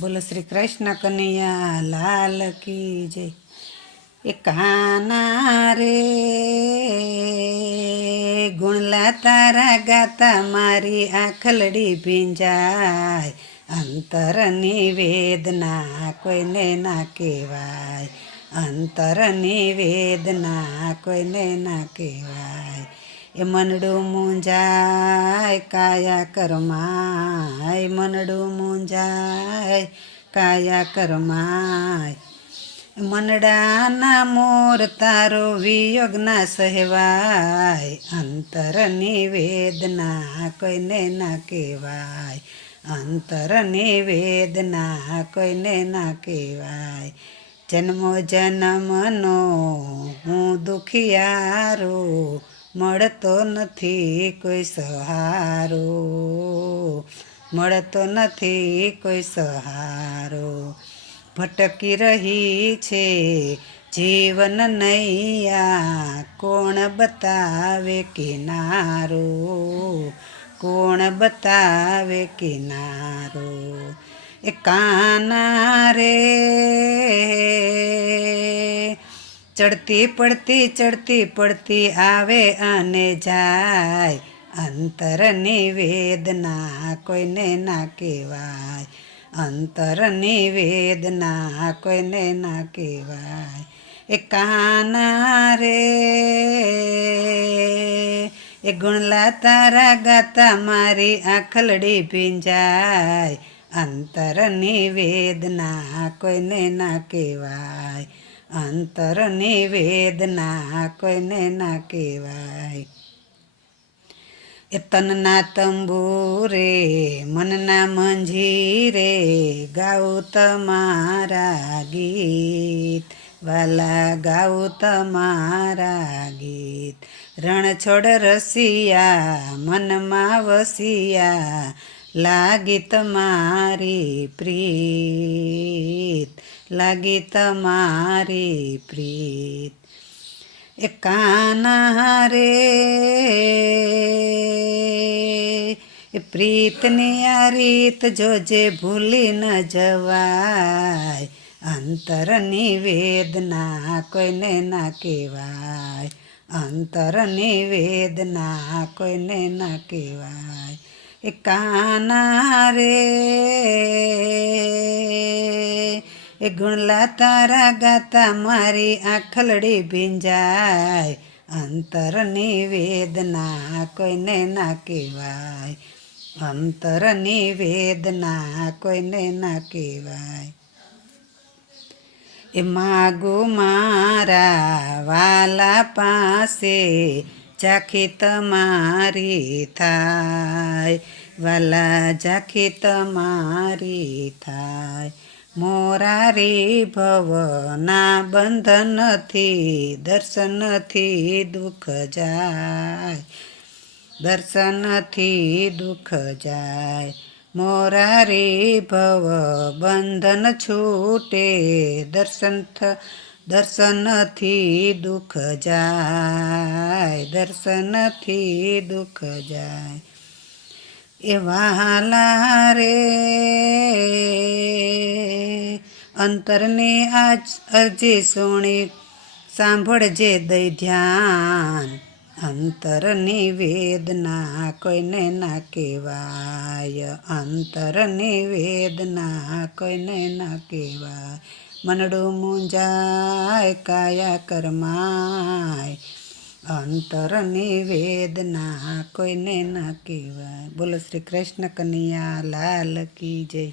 બોલો શ્રી કૃષ્ણ કનૈયા, લાલ કી જય. એ કાના રે ગુણલા તારા ગાતા મારી આખલડી ભીંજાય. અંતરની વેદના કોઈને ના કહેવાય. અંતરની વેદના કોઈને ના કહેવાય. એ મનડું મૂંજાય કાયા કરમાય, મનડું મૂંજાય કાયા કરમાય. મનડાના મોર તારો વિયોગના સહેવાય, અંતરની વેદના કોઈને ના કહેવાય, અંતરની વેદના કોઈને ના કહેવાય. જન્મો જન્મનો હું દુખિયારો મળતો નથી કોઈ સહારો, મળતો નથી કોઈ સહારો. ભટકી રહી છે જીવન નૈયા, કોણ બતાવે કિનારો, કોણ બતાવે કિનારો? એ કાના રે ચડતી પડતી ચડતી પડતી આવે અને જાય. અંતરની વેદના કોઈને ના કહેવાય. અંતરની વેદના કોઈને ના કહેવાય. એ કાના રે એ ગુણલા તારા ગાતા મારી આખલડી ભીંજાય. અંતરની વેદના કોઈને ના કહેવાય. અંતરની વેદના કોઈને ના કહેવાય એ તનના તંબુરે મનના મંજીરે ગાઉ તમારા ગીત વાલા ગાઉ તમારા ગીત રણછોડ રસિયા મનમાં વસિયા લાગી તમારી પ્રીત લાગી તમારી પ્રીત. એ કાના રે એ પ્રીતની આ રીત જોજે ભૂલી ન જવાય અંતરની વેદના કોઈને ના કહેવાય અંતરની વેદના કોઈને ના કહેવાય. એ કાના રે એ ગુણલા તારા ગાતા મારી આખલડી ભીંજાય. અંતરની વેદના કોઈને ના કહેવાય. અંતરની વેદના કોઈને ના કહેવાય. એ માગો મારા વાલા પાસે ચાખી તમારી થાય. વાલા ચાખી તમારી થાય. મોરારી ભવના બંધનથી દર્શનથી દુઃખ જાય, દર્શનથી દુઃખ જાય. મોરારી ભવ બંધન છૂટે, દર્શન દર્શનથી દુઃખ જાય, દર્શનથી દુઃખ જાય. એ વાલા રે અંતરની આજ અરજી સોણી. સાંભળજે દઈ ધ્યાન. અંતરની વેદના કોઈને ના કહેવાય. અંતરની વેદના કોઈને ના કહેવાય. મનડું મૂંઝાય, કાયા કરમાય. અંતરની વેદના કોઈને ના કહેવાય. બોલો શ્રી કૃષ્ણ કનૈયા, લાલ કી જય.